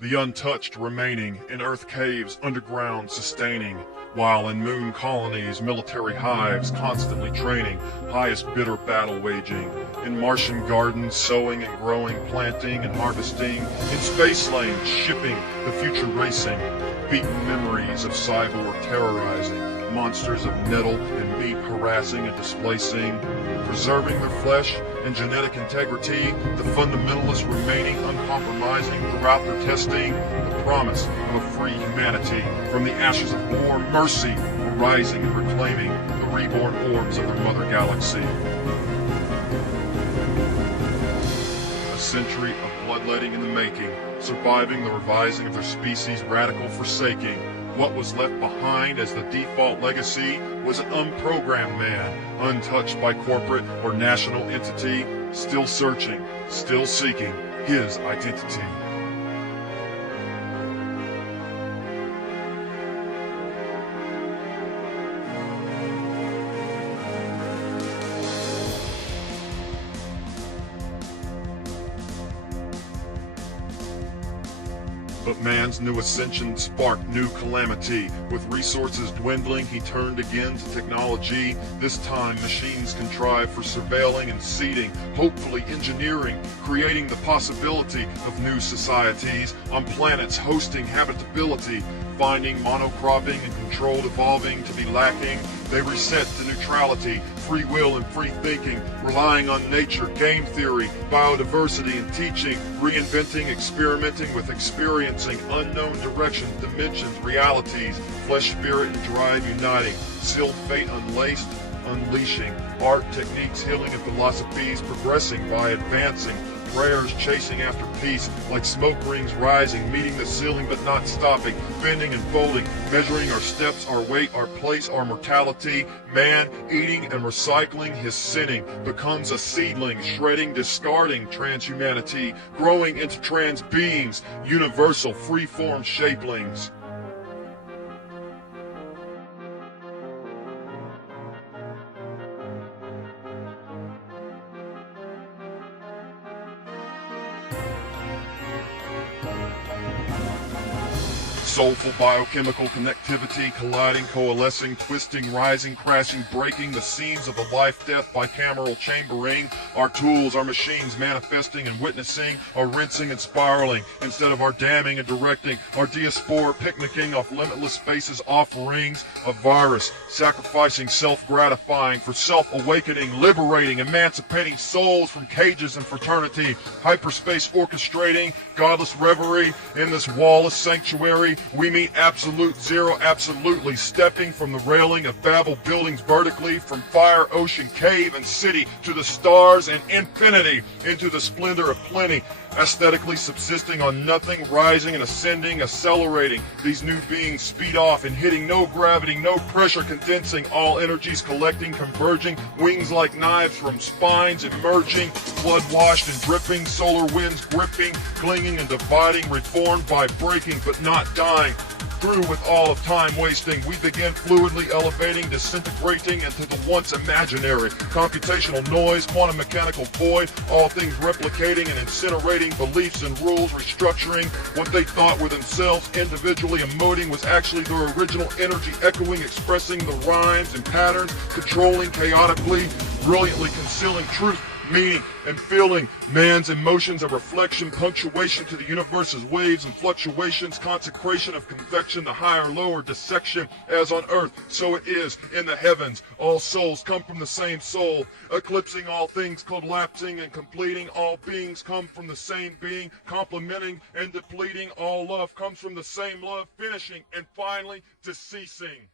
The untouched remaining in earth caves underground sustaining, while in moon colonies military hives constantly training, highest bitter battle waging, in Martian gardens sowing and growing, planting and harvesting, in space lanes shipping, the future racing, beaten memories of cyborg terrorizing, monsters of metal and meat harassing and displacing, preserving their flesh and genetic integrity, the fundamentalists remaining uncompromising throughout their testing, the promise of a free humanity, from the ashes of war, mercy, rising and reclaiming the reborn orbs of their mother galaxy. A century of bloodletting in the making, surviving the revising of their species' radical forsaking. What was left behind as the default legacy was an unprogrammed man, untouched by corporate or national entity, still searching, still seeking his identity. But man's new ascension sparked new calamity. With resources dwindling, he turned again to technology. This time, machines contrive for surveilling and seeding, hopefully engineering, creating the possibility of new societies on planets hosting habitability. Finding monocropping and controlled evolving to be lacking, they reset to neutrality, free will and free thinking, relying on nature, game theory, biodiversity and teaching, reinventing, experimenting with experiencing unknown directions, dimensions, realities, flesh, spirit, and drive uniting, sealed fate unlaced, unleashing, art, techniques, healing, and philosophies progressing by advancing, prayers chasing after peace, like smoke rings rising, meeting the ceiling but not stopping, bending and folding, measuring our steps, our weight, our place, our mortality. Man, eating and recycling his sinning, becomes a seedling, shredding, discarding transhumanity, growing into trans beings, universal free-form shapelings. Soulful biochemical connectivity, colliding, coalescing, twisting, rising, crashing, breaking the seams of the life-death bicameral chambering. Our tools, our machines manifesting and witnessing, our rinsing and spiraling, instead of our damning and directing, our diaspora picnicking off limitless spaces, offerings, a virus, sacrificing, self-gratifying, for self-awakening, liberating, emancipating souls from cages and fraternity, hyperspace orchestrating, godless reverie, in this wall-less sanctuary, we meet absolute zero, absolutely, stepping from the railing of Babel buildings vertically, from fire, ocean, cave, and city, to the stars and infinity, into the splendor of plenty, aesthetically subsisting on nothing, rising and ascending, accelerating. These new beings speed off and hitting no gravity, no pressure, condensing, all energies collecting, converging, wings like knives from spines emerging, blood-washed and dripping, solar winds gripping, clinging and dividing, reformed by breaking but not dying. Through with all of time wasting, we begin fluidly elevating, disintegrating into the once imaginary. Computational noise, quantum mechanical void, all things replicating and incinerating, beliefs and rules restructuring. What they thought were themselves individually emoting was actually their original energy echoing, expressing the rhymes and patterns, controlling chaotically, brilliantly concealing truth, meaning and feeling. Man's emotions a reflection, punctuation to the universe's waves and fluctuations, consecration of convection, the higher lower dissection, as on earth so it is in the heavens. All souls come from the same soul, eclipsing all things, collapsing and completing. All beings come from the same being, complementing and depleting. All love comes from the same love, finishing and finally deceasing.